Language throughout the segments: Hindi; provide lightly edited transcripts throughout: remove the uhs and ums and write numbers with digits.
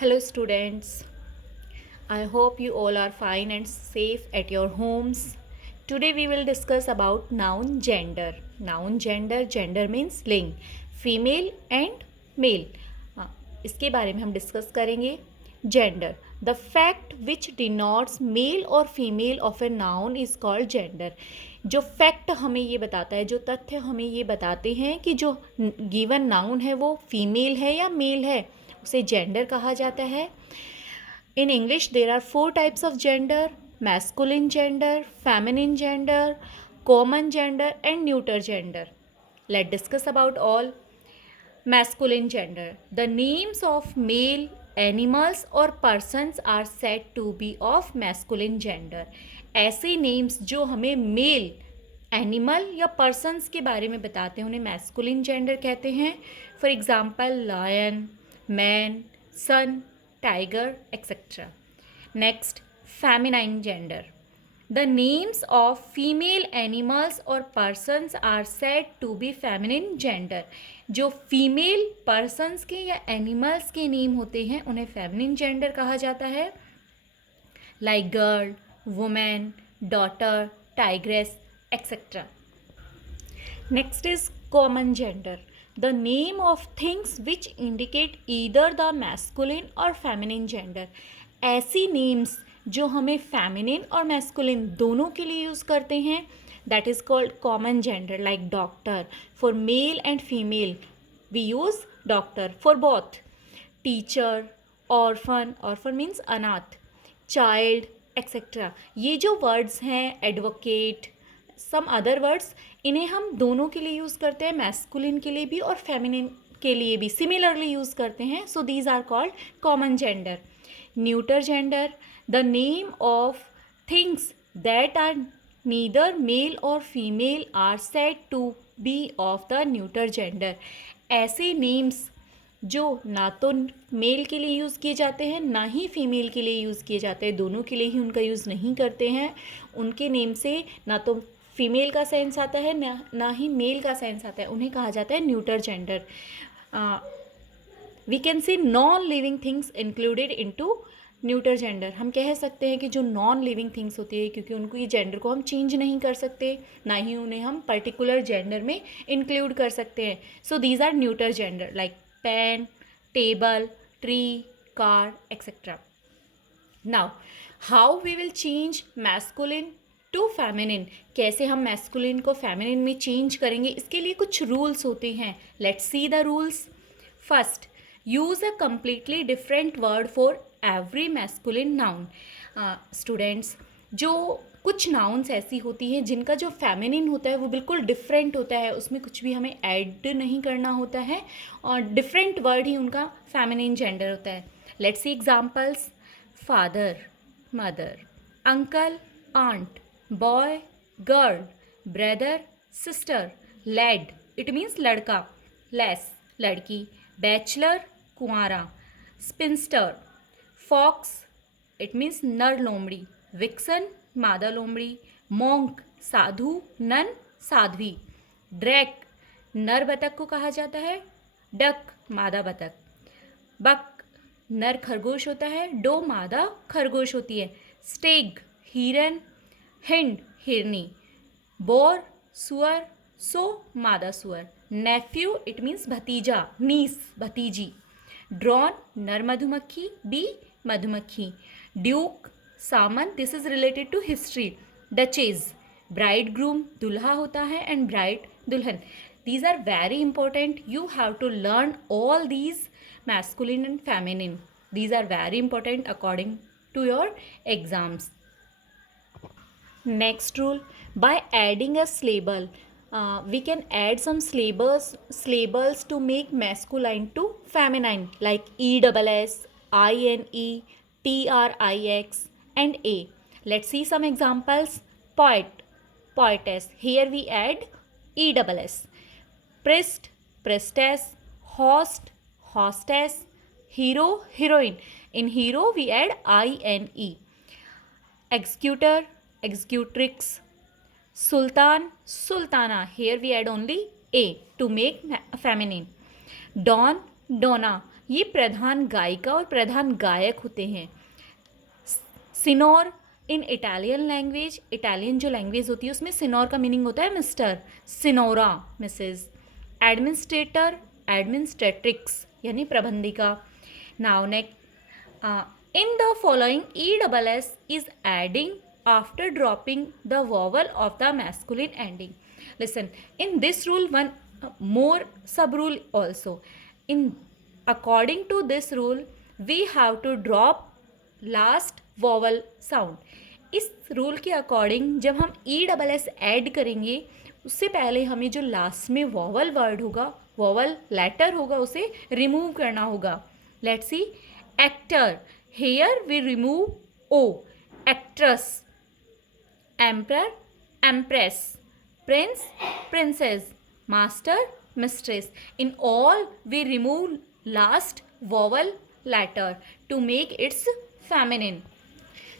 Hello, students. I hope you all are fine and safe at your homes. Today we will discuss about noun gender. Noun gender, gender means लिंग, female and male. इसके बारे में हम डिस्कस करेंगे. Gender, the fact which denotes male or female of a noun is called gender. जो फैक्ट हमें ये बताता है, जो तथ्य हमें ये बताते हैं कि जो गिवन नाउन है वो फीमेल है या मेल है, उसे जेंडर कहा जाता है. In English, there are 4 types of gender: masculine gender, feminine gender, common gender, and neuter gender. Let's discuss about all. Masculine gender. The names of male animals or persons are said to be of masculine gender. ऐसे नेम्स जो हमें मेल एनिमल या पर्सन्स के बारे में बताते हैं उन्हें मैस्कुलिन जेंडर कहते हैं. For example lion, man, son, tiger, etc. Next, feminine gender. The names of female animals or persons are said to be feminine gender. जो फीमेल पर्सन्स के या एनिमल्स के नेम होते हैं उन्हें फेमिनिन जेंडर कहा जाता है. Like girl, women, daughter, tigress, etc. Next is common gender. The name of things which indicate either the masculine or feminine gender. ऐसी नेम्स जो हमें फेमिनिन और मैस्कुलिन दोनों के लिए यूज़ करते हैं, that is called common gender. Like doctor, for male and female we use doctor for both. Teacher, orphan, orphan means अनाथ, चाइल्ड, एक्सेट्रा. ये जो वर्ड्स हैं, एडवोकेट, सम अदर वर्ड्स, इन्हें हम दोनों के लिए यूज़ करते हैं, मैस्कुलिन के लिए भी और फेमिनिन के लिए भी सिमिलरली यूज़ करते हैं. So these are called common gender. Neuter gender. The name of things that are neither male और female are said to be of the neuter gender. ऐसे नेम्स जो ना तो मेल के लिए यूज़ किए जाते हैं ना ही फीमेल के लिए यूज़ किए जाते हैं, दोनों के लिए ही उनका यूज़ नहीं करते हैं. उनके नेम से ना तो फीमेल का सेंस आता है ना ही मेल का सेंस आता है, उन्हें कहा जाता है neuter gender. We can say non living things included into neuter gender. हम कह सकते हैं कि जो नॉन लिविंग थिंग्स होती है, क्योंकि उनको ये जेंडर को हम चेंज नहीं कर सकते, ना ही उन्हें हम पर्टिकुलर जेंडर में इंक्लूड कर सकते हैं. So these are neuter gender. Like pen, table, tree, car, etcetera. Now how we will change masculine to feminine. कैसे हम मैस्कुलिन को फेमिनिन में चेंज करेंगे, इसके लिए कुछ रूल्स होते हैं. Let's see the rules. First, use a completely different word for every masculine noun. Students, जो कुछ नाउन्स ऐसी होती हैं जिनका जो फेमिनिन होता है वो बिल्कुल डिफरेंट होता है, उसमें कुछ भी हमें ऐड नहीं करना होता है और डिफरेंट वर्ड ही उनका फेमिनिन जेंडर होता है. Let's see examples. Father, mother, uncle, aunt, boy, girl, brother, sister, lad, it means लड़का, लेस, लड़की, बैचलर, कुंवारा, स्पिंस्टर, फॉक्स, इट मीन्स नर लोमड़ी, विक्सन, मादा लोमड़ी, मोंक, साधु, नन, साध्वी, ड्रैक, नर बतख को कहा जाता है, डक, मादा बतख, बक, नर खरगोश होता है, डो, मादा खरगोश होती है, स्टेग, हिरन, हिंड, हिरनी, बोर, सुअर, सो, मादा सुअर, नेफ्यू, इट मीन्स भतीजा, नीस, भतीजी, ड्रॉन, नर मधुमक्खी, बी, मधुमक्खी, ड्यूक, सामन, this is related to history, duchess, bride groom, दुल्हा होता है, एंड ब्राइड, दुल्हन. These are very important. You have to learn all these masculine and feminine. These are very important according to your exams. Next rule, by adding a syllable, we can add some syllables to make masculine to feminine, like ESS, INE, TRIX, and A. Let's see some examples. Poet, poetess. Here we add ESS. Priest, priestess, host, hostess, hero, heroine. In hero we add INE. Executor, executrix, sultan, sultana. Here we add only A to make feminine. Don, donna. ये प्रधान गायिका और प्रधान गायक होते हैं। Signor in Italian language, Italian जो लैंग्वेज होती है उसमें सिनोर का मीनिंग होता है mister, signora Mrs. Administrator, administratrix यानी प्रबंधिका। Now next, in the following ESS is adding after dropping the vowel of the masculine ending. Listen, in this rule one more sub rule also. In according to this rule we have to drop last vowel sound. इस रूल के अकॉर्डिंग जब हम ESS ऐड करेंगे उससे पहले हमें जो लास्ट में वॉवल वर्ड होगा, वॉवल लेटर होगा, उसे रिमूव करना होगा. Let's see. Actor, here we remove O. Actress, emperor, empress. Prince, princess. Master, mistress. In all we remove last vowel letter to make its feminine.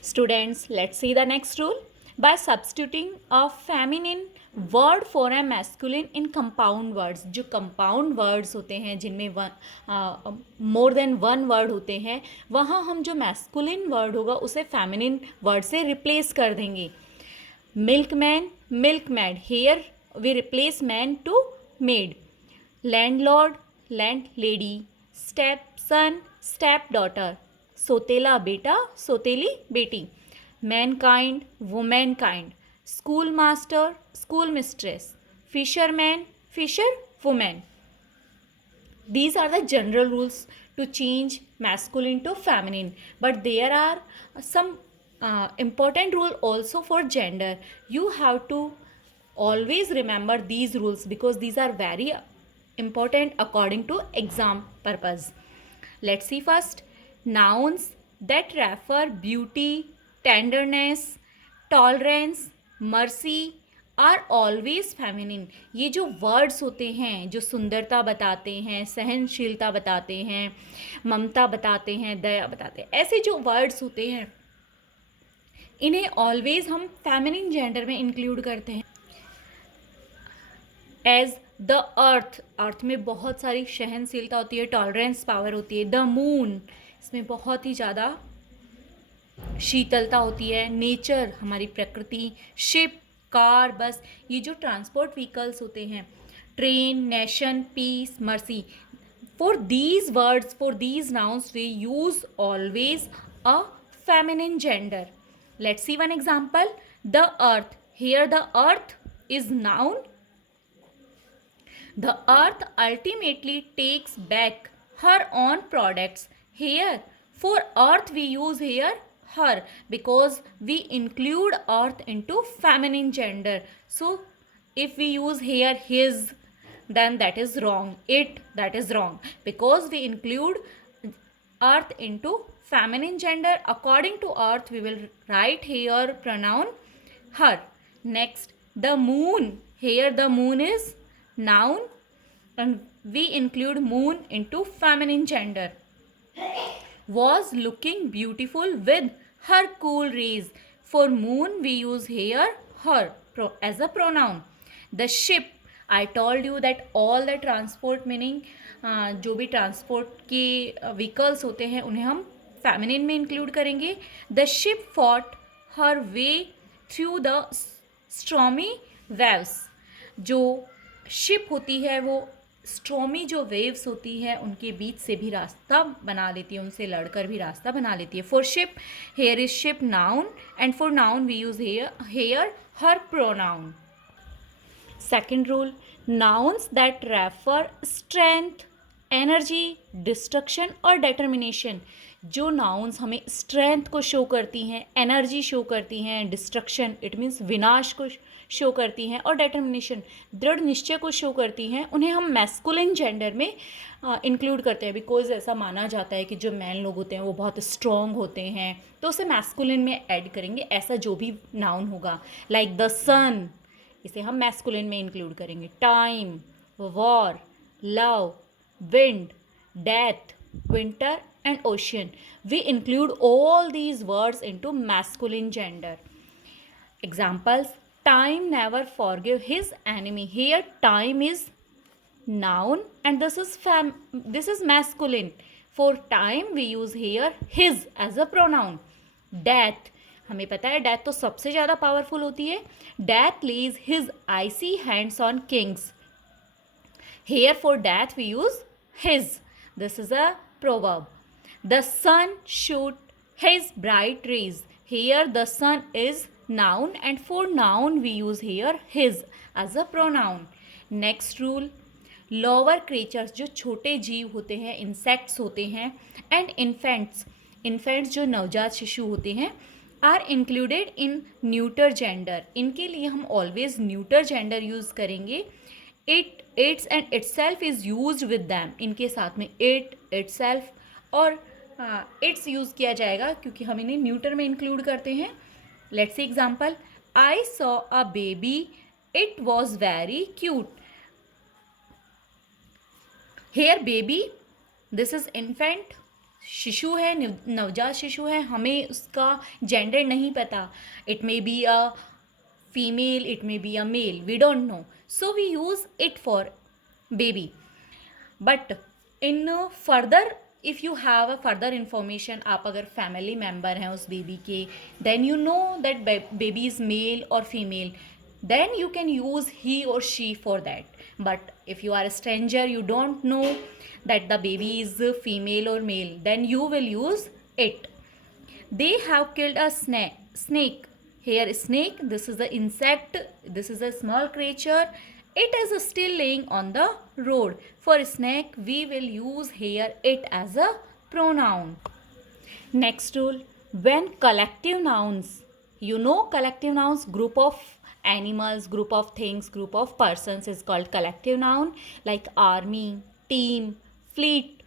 Students, let's see the next rule. By substituting a feminine word for a masculine in compound words, जो compound words होते हैं जिनमें more than one word होते हैं, वहाँ हम जो masculine word होगा उसे feminine word से replace कर देंगे. Milkman, milkmaid. Here we replace man to maid. Landlord, landlady. Stepson, stepdaughter. सोतेला बेटा, सोतेली बेटी. Mankind, womankind. Schoolmaster, schoolmistress. Fisherman, fisherwoman. These are the general rules to change masculine to feminine, but there are some important rule also for gender. You have to always remember these rules because these are very important according to exam purpose. Let's see first. Nouns that refer beauty, tenderness, tolerance, mercy are always feminine. ये जो words होते हैं जो सुंदरता बताते हैं, सहनशीलता बताते हैं, ममता बताते हैं, दया बताते हैं, ऐसे जो words होते हैं इन्हें always हम feminine gender में include करते हैं. As the earth, अर्थ में बहुत सारी सहनशीलता होती है, टॉलरेंस पावर होती है. द मून, इसमें बहुत ही ज़्यादा शीतलता होती है. नेचर, हमारी प्रकृति. शिप, कार, बस, ये जो ट्रांसपोर्ट व्हीकल्स होते हैं. Train, nation, peace, mercy. For these words, for these nouns we use always a feminine gender. Let's see one example. The earth, here the earth is noun. The earth ultimately takes back her own products. Here, for earth we use here her because we include earth into feminine gender. So, if we use here his, then that is wrong. It, that is wrong because we include earth into feminine gender. According to earth, we will write here pronoun her. Next, the moon. Here the moon is noun and we include moon into feminine gender. Was looking beautiful with her cool rays. For moon we use here her as a pronoun. The ship, I told you that all the transport meaning जो भी ट्रांसपोर्ट के व्हीकल्स होते हैं उन्हें हम फेमिनिन में इंक्लूड करेंगे. The ship fought her way through the stormy waves. जो शिप होती है वो स्ट्रॉमी जो वेव्स होती है उनके बीच से भी रास्ता बना लेती है, उनसे लड़कर भी रास्ता बना लेती है. For ship, here is ship noun and for noun we use here her pronoun. Second rule. Nouns that refer strength, energy, destruction और डिटर्मिनेशन. जो नाउन्स हमें स्ट्रेंथ को शो करती हैं, एनर्जी शो करती हैं, डिस्ट्रक्शन इट मीन्स विनाश को शो करती हैं और डिटर्मिनेशन दृढ़ निश्चय को शो करती हैं, उन्हें हम मैस्कुलिन जेंडर में इंक्लूड करते हैं. बिकॉज ऐसा माना जाता है कि जो मैन लोग होते हैं वो बहुत स्ट्रॉन्ग होते हैं तो उसे मैस्कुलिन में ऐड करेंगे. ऐसा जो भी नाउन होगा लाइक द सन, इसे हम मैस्कुलिन में इंक्लूड करेंगे. Time, war, love, wind, death, winter and ocean. We include all these words into masculine gender. Examples. Time never forgive his enemy. Here time is noun and this is masculine. For time we use here his as a pronoun. Death, हमें पता है death तो सबसे ज़्यादा पावरफुल होती है. Death lays his icy hands on kings. Here for death we use his. This is a proverb. The sun shoot his bright rays. Here the sun is noun, and for noun we use here his as a pronoun. Next rule, lower creatures जो छोटे जीव होते हैं, insects होते हैं, and infants जो नवजात शिशु होते हैं, are included in neuter gender. इनके लिए हम always neuter gender use करेंगे. It, its and itself is used with them. इनके साथ में it, itself और इट्स यूज़ किया जाएगा क्योंकि हम इन्हें न्यूटर में इंक्लूड करते हैं. Let's see example. I saw a baby, it was very cute. Here baby, this is infant, शिशु है, नवजात शिशु है, हमें उसका जेंडर नहीं पता. It may be a female, it may be a male, we don't know, so we use it for baby. But in further if you have a further information, आप अगर फैमिली मेम्बर हैं उस बेबी के, then you know that baby is male और female, then you can use he or she for that. But if you are a stranger, you don't know that the baby is female or male, then you will use it. They have killed a snake. Here snake, this is the insect, this is a small creature, it is still laying on the road. For snake we will use here it as a pronoun. Next rule, when collective nouns, you know collective nouns, group of animals, group of things, group of persons is called collective noun, like army, team, fleet,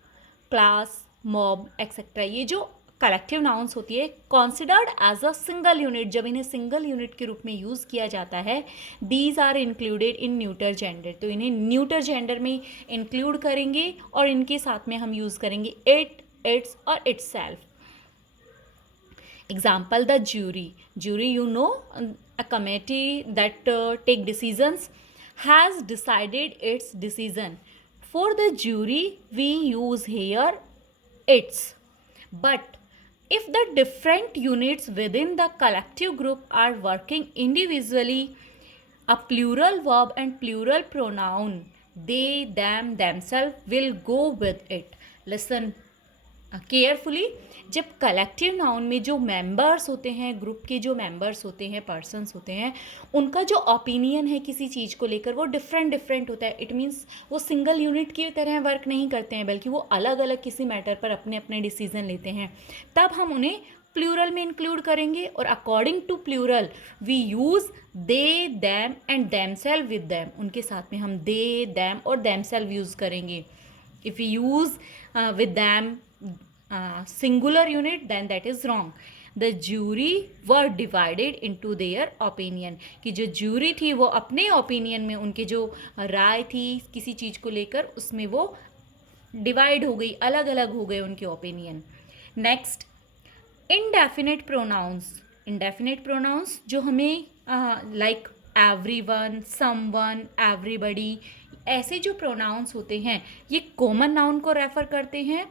class, mob, etc. ये जो कलेक्टिव नाउन्स होती है considered as a single unit, जब इन्हें सिंगल यूनिट के रूप में यूज़ किया जाता है, these are included in neuter gender. तो इन्हें न्यूटर जेंडर में इंक्लूड करेंगे और इनके साथ में हम यूज़ करेंगे इट, इट्स और itself. Example, the jury, you know, a committee that take decisions, has decided its decision. For the jury we use here its. But if the different units within the collective group are working individually, a plural verb and plural pronoun, they, them, themselves will go with it. Listen carefully. जब कलेक्टिव नाउन में जो मेंबर्स होते हैं, ग्रुप के जो मेंबर्स होते हैं, पर्सन्स होते हैं, उनका जो ओपिनियन है किसी चीज़ को लेकर वो डिफरेंट होता है. इट मीन्स वो सिंगल यूनिट की तरह वर्क नहीं करते हैं, बल्कि वो अलग अलग किसी मैटर पर अपने अपने डिसीजन लेते हैं. तब हम उन्हें प्लूरल में इंक्लूड करेंगे और according to plural we use they, them and themselves with them. उनके साथ में हम दे, दैम और दैमसेल्फ यूज़ करेंगे. If you use with them singular unit, then that is wrong. The jury were divided into their opinion. कि जो jury थी वो अपने opinion में, उनके जो राय थी किसी चीज़ को लेकर, उसमें वो divide हो गई, अलग अलग हो गए उनके opinion. Next, indefinite pronouns. Indefinite pronouns जो हमें like everyone, someone, everybody, ऐसे जो pronouns होते हैं ये common noun को refer करते हैं.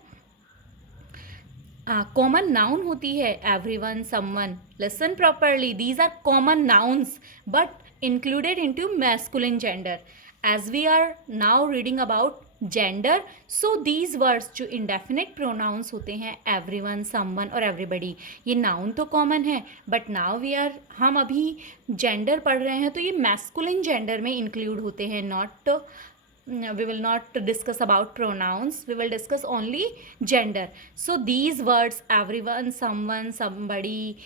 कॉमन नाउन होती है everyone, someone. Listen properly, these are common nouns but included into masculine gender. As we are now reading about gender, so these words जो इंडेफिनिट प्रोनाउंस होते हैं एवरीवन, समवन और एवरीबडी, ये नाउन तो कॉमन है बट नाउ हम अभी जेंडर पढ़ रहे हैं तो ये मैस्कुलिन जेंडर में इंक्लूड होते हैं. Not we will not discuss about pronouns, we will discuss only gender. So these words everyone, someone, somebody,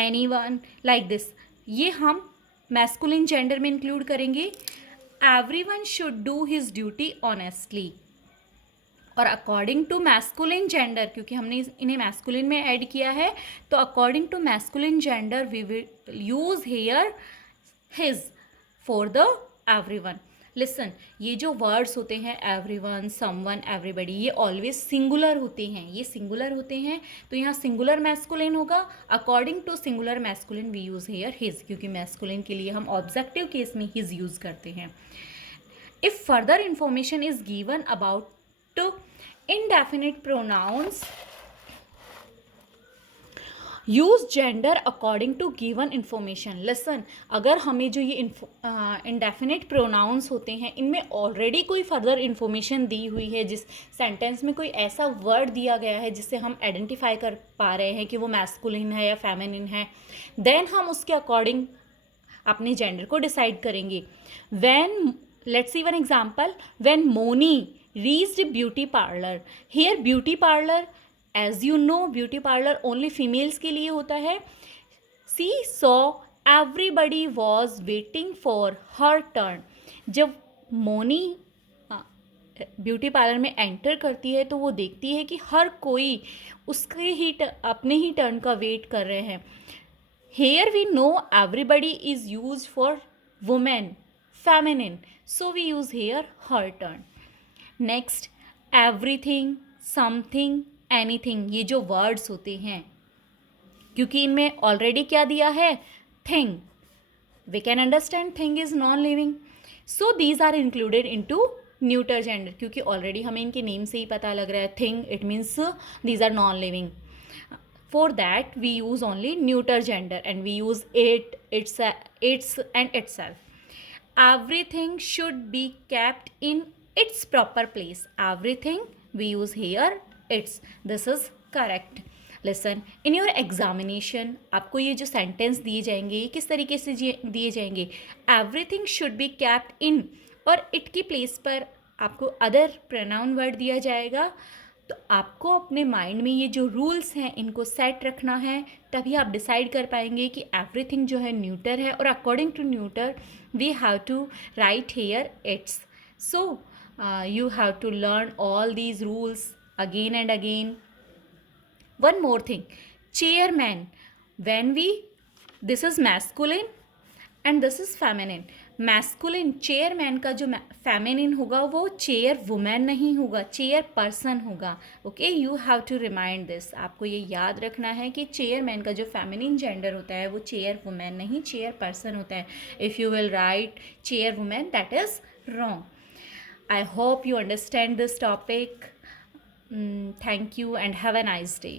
anyone, like this, ये हम masculine gender में include करेंगे. Everyone should do his duty honestly. और अकॉर्डिंग टू मैस्कुलिन जेंडर, क्योंकि हमने इन्हें मैस्कुलिन में ऐड किया है, तो according to masculine gender we will use here his for the everyone. Listen, ये जो वर्ड्स होते हैं एवरीवन, समवन, एवरीबडी, ये ऑलवेज सिंगुलर होते हैं. ये सिंगुलर होते हैं तो यहाँ सिंगुलर मैस्कुलिन होगा. According to singular masculine we use here his, क्योंकि मैस्कुलिन के लिए हम ऑब्जेक्टिव केस में हिज यूज़ करते हैं. If further information is given about to indefinite pronouns use gender according to given information. Listen, अगर हमें जो ये इंडेफिनिट प्रोनाउंस होते हैं इनमें ऑलरेडी कोई फर्दर इन्फॉर्मेशन दी हुई है, जिस सेंटेंस में कोई ऐसा वर्ड दिया गया है जिससे हम आइडेंटिफाई कर पा रहे हैं कि वो मैस्कुलिन है या फेमिनिन है, देन हम उसके अकॉर्डिंग अपने जेंडर को डिसाइड करेंगे. When, let's see one example, when Moni reached beauty parlour. Here beauty parlour, as you know, beauty parlour only females के लिए होता है. She saw everybody was waiting for her turn. जब मोनी ब्यूटी पार्लर में एंटर करती है तो वो देखती है कि हर कोई उसके ही अपने ही टर्न का वेट कर रहे हैं. Here we know everybody is used for women, feminine. So we use here her turn. Next, everything, something, anything. ये जो words होते हैं, क्योंकि इनमें already क्या दिया है? Thing. We can understand thing is non-living. So these are included into neuter gender. क्योंकि already हमें इनके name से ही पता लग रहा है thing. It means these are non-living. For that we use only neuter gender and we use it, its and itself. Everything should be kept in its proper place. Everything we use here its. This is correct. Listen, in your examination आपको ये जो सेंटेंस दिए जाएंगे ये किस तरीके से दिए जाएंगे? Everything should be kept in, और it की प्लेस पर आपको अदर प्रोनाउन वर्ड दिया जाएगा. तो आपको अपने माइंड में ये जो रूल्स हैं इनको सेट रखना है, तभी आप डिसाइड कर पाएंगे कि एवरीथिंग जो है न्यूटर है, और according to neuter we have to write here its. So you have to learn all these rules again and again. One more thing, chairman, when we, this is masculine and this is feminine. Masculine chairman का जो फेमिनिन होगा वो चेयर वुमेन नहीं होगा, चेयर पर्सन होगा. Okay, you have to remind this. आपको ये याद रखना है कि चेयरमैन का जो फेमिनिन जेंडर होता है वो चेयर वुमेन नहीं, चेयर पर्सन होता है. If you will write chair women, that is wrong. I hope you understand this topic. Thank you and have a nice day.